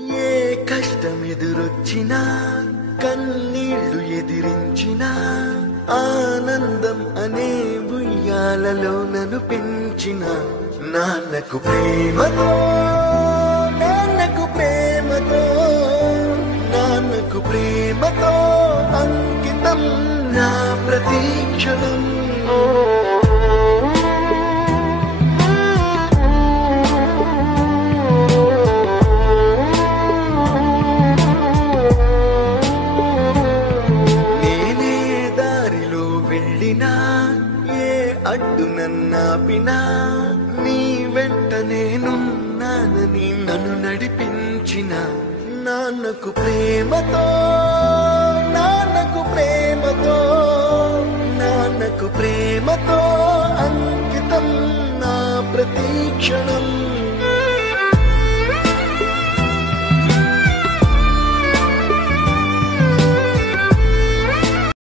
ఏ కష్టం ఎదురొచ్చినా కన్నీళ్లు ఎదిరించినా ఆనందం అనే ఉయ్యాలలో నన్ను పెంచిన నాన్నకు ప్రేమతో నాన్నకు ప్రేమతో నాన్నకు ప్రేమతో అంకితం నా ప్రతీక్షణం. ఏ అడ్డు నన్నాపినా నీ వెంట నేనున్నానని నన్ను నడిపించిన నాన్నకు ప్రేమతో నాన్నకు ప్రేమతో నాన్నకు ప్రేమతో అంకితం నా ప్రతీక్షణం.